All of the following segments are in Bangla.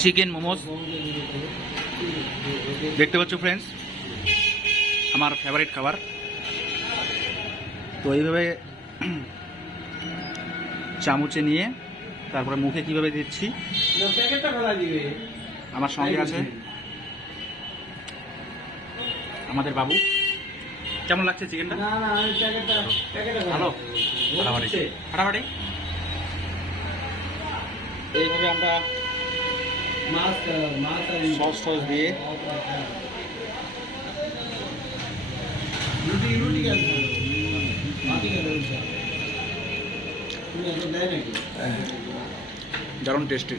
চিকেন মোমোস দেখতে পাচ্ছ ফ্রেন্ডস, আমার ফেভারিট খাবার। তো এইভাবে চামচে নিয়ে তারপরে মুখে কিভাবে দিচ্ছি। আমার সঙ্গে আছে আমাদের বাবু। কেমন লাগছে চিকেনটা? ভালো, ফাটাফাটি। এইভাবে আমরা সস টস দিয়ে দারুণ টেস্টি।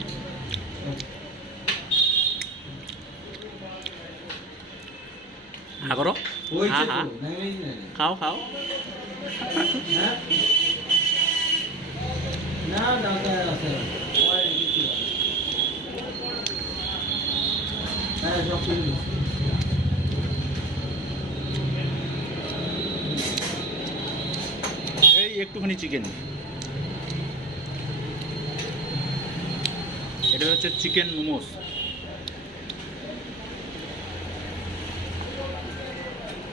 হ্যাঁ করো, হ্যাঁ হ্যাঁ, খাও খাও। এই একটুখানি চিকেন, এটা হচ্ছে চিকেন মোমোস।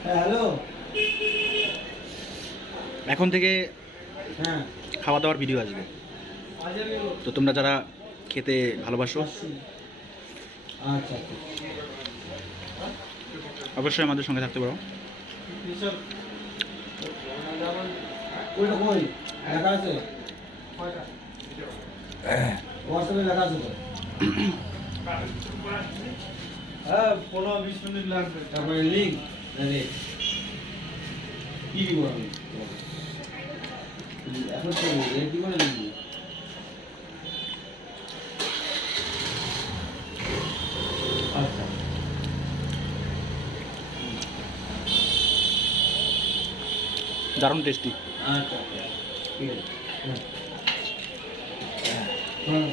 হ্যালো, এখন থেকে হ্যাঁ খাওয়া দাওয়ার ভিডিও আসবে, তো তোমরা যারা খেতে ভালোবাসো আচ্ছা অবশ্যই আমাদের সঙ্গে থাকতে পারো। ওইটা কই লেখা আছে? হোয়াটসঅ্যাপে লেখা আছে তো? হ্যাঁ, 15-20 মিনিট লাগবে। তারপরে লিঙ্ক কি দিব আমি এখন তো রেডি করে দিবি। আচ্ছা, দারুণ টেস্টি। আচ্ছা ঠিক আছে। হ্যাঁ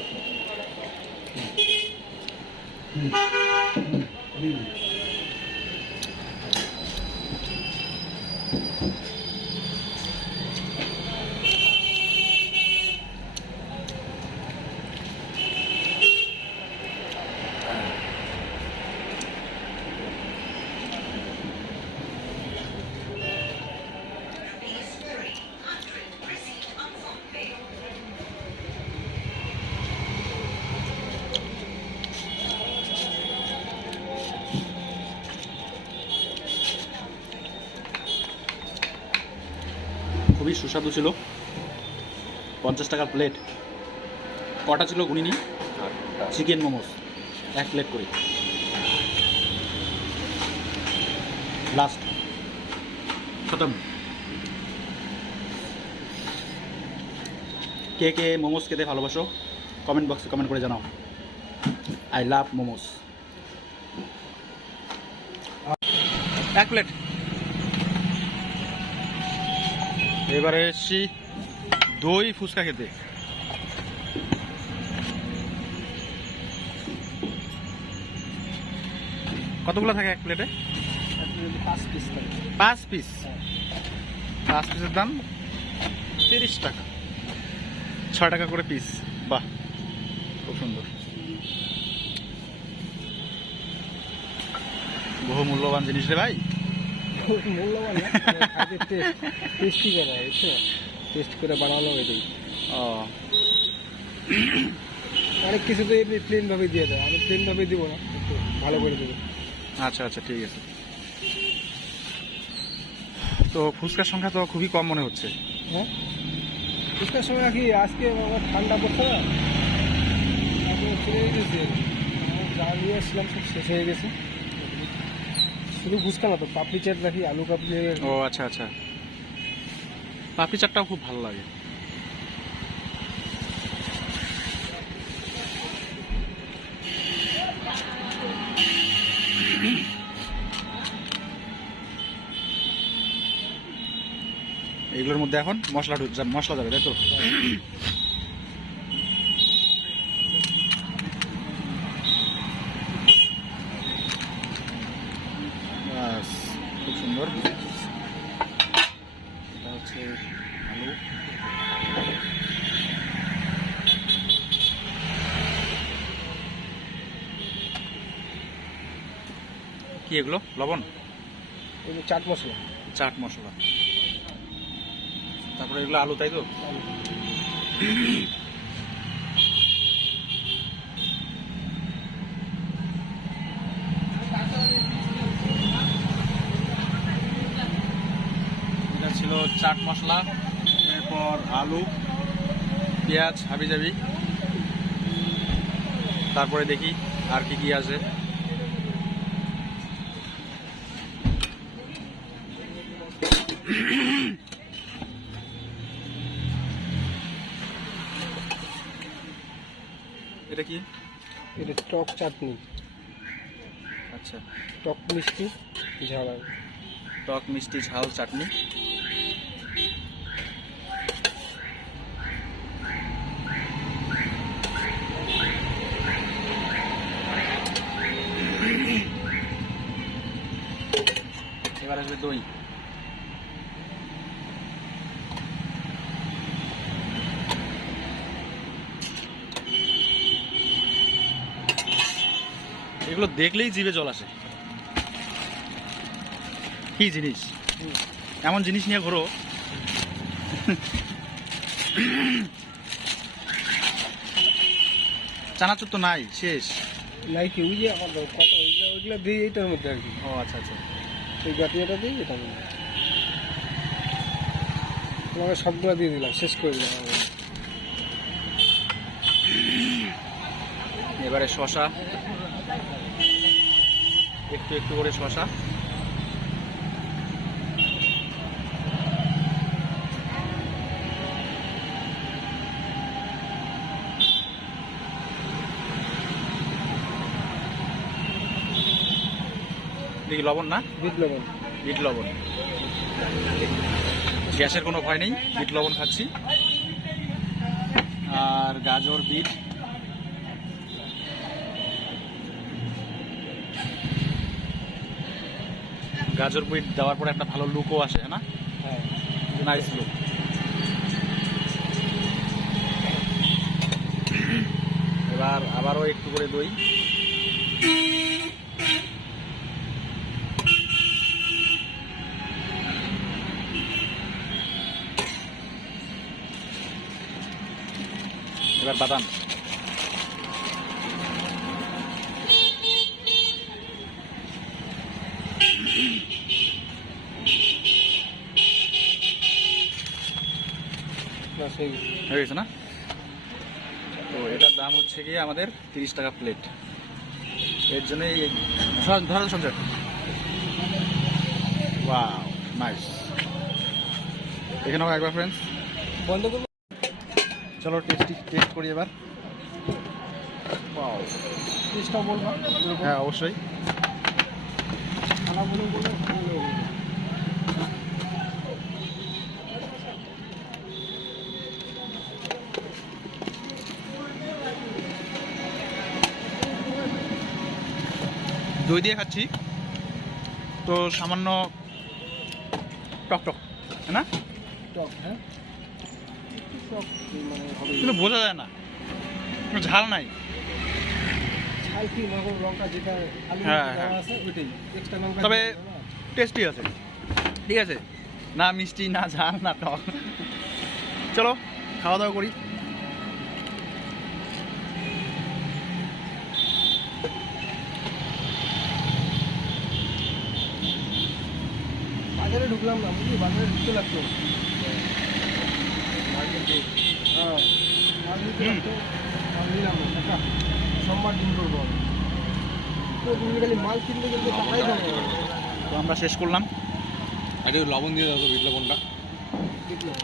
খুবই সুস্বাদু ছিল। 50 টাকার প্লেট। কটা ছিল গুনিনি? চিকেন মোমোস 1 প্লেট করে। লাস্ট খতম। কে কে মোমোস খেতে ভালোবাসো কমেন্ট বক্সে কমেন্ট করে জানাও। I love momos. 1 প্লেট। এবারে এসছি দই ফুচকা খেতে। কতগুলো থাকে 1 প্লেটে? 5 পিস। 5 পিস। 5 পিসের দাম 30 টাকা, 6 টাকা করে পিস। বাহ, খুব সুন্দর। বহু মূল্যবান জিনিস রে ভাই। মূল্যবান না, খাইতে টেস্টি করে এসে টেস্ট করে বানানো এটাই। ও, অনেক কিছু তো এমনি প্লেন ভাবে দিয়ে দেয়, আমি প্লেন ভাবে দিব না, একটু ভালো করে দেবো। আচ্ছা আচ্ছা, ঠিক আছে। তো ফুচকার সংখ্যা তো খুবই কম মনে হচ্ছে। হ্যাঁ, ফুচকার সময় নাকি আজকে আমার ঠান্ডা পড়ছে না, এখন চলে গেছে, যা নিয়ে আসলাম সব শেষ হয়ে গেছে। শুধু ফুচকা না তো, পাপড়ি চাট রাখি, আলু কাবলি। ও আচ্ছা আচ্ছা, পাপড়ি চাটটাও খুব ভালো লাগে। এগুলোর মধ্যে এখন মশলা যাবে, তাই তো? বাস, খুব সুন্দর। এটা হচ্ছে আলু। কি এগুলো? লবণ, এগুলো চাট মশলা। চাট মশলা, তারপরে এগুলো আলু, তাই তো? এটা ছিল চাট মশলা, এরপর আলু, পেঁয়াজ হাবিজাবি, তারপরে দেখি আর কি কি আছে। এটা কি? এটা টক চাটনি, আচ্ছা, টক মিষ্টি ঝাল আর টক মিষ্টি ঝাল চাটনি। এবার আসবে দই। এগুলো দেখলেই জিভে জল আসে। কি জিনিস, এমন জিনিস নিয়ে ঘোরো। চানাচুর তো নাই, শেষ। নাই কি ওই যে আমার কথা ওইগুলো দিই এইটার মধ্যে আর কি। ও আচ্ছা আচ্ছা, এই জাতীয়টা দিই এটার মধ্যে। তোমাকে সবগুলো দিয়ে দিলাম, শেষ করে দিলাম। এবারে শশা, একটু একটু করে শশা। দেখি লবণ না, বিট লবণ। বিট লবণ। গ্যাসের কোনো ভয় নেই, বিট লবণ খাচ্ছি। আর গাজর, বিট, গাজর বিট দেওয়ার পরে একটা ভালো লুকও আসে না? হ্যাঁ, নাইস লুক। এবার আবারও একটু করে দই। এবার বাদাম। বাস হয়ে গেছে। হয়ে গেছে না? তো এটার দাম হচ্ছে গিয়ে আমাদের 30 টাকা প্লেট। এর জন্যই ধরো সঞ্জয়। Wow, nice. এখানে একবার ফ্রেন্ডস বন্ধ করবো। চলো টেস্ট করি এবার। পাও চেষ্টা বলবো। হ্যাঁ অবশ্যই। খানা বলে বলে দই দিয়ে খাচ্ছি তো সামান্য টক টক, তাই না? টক। হ্যাঁ, টক মানে হবে। কিন্তু বোঝা যায় না, কোনো ঝাল নাই। ঝাল কি মনে লঙ্কা যেটা আলু হ্যাঁ, দেওয়া হ্যাঁ। আছে ওইটাই এক্সট্রা লঙ্কা তবে দিয়ে দেওয়া না। টেস্টি আছে, ঠিক আছে, না মিষ্টি না ঝাল না টক। চলো খাওয়া দাওয়া করি। বাজারে ঢুকলাম না, বুঝলি, বাজারে ঢুকতে লাগতো। হ্যাঁ, মাছ নিতে লাগতো, মাছ নিলাম না, টাকা সোমবার দিন করবো আমি। তো তুমি খালি মাল কিনতে গেলে টাকাই দেবো। তো আমরা শেষ করলাম। আরে লবণ দিয়ে দাও তো, বিট লবণটা। দেখলাম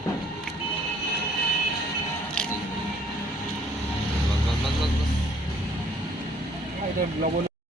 বাস বাস বাস বাস বাস। এটা লবণ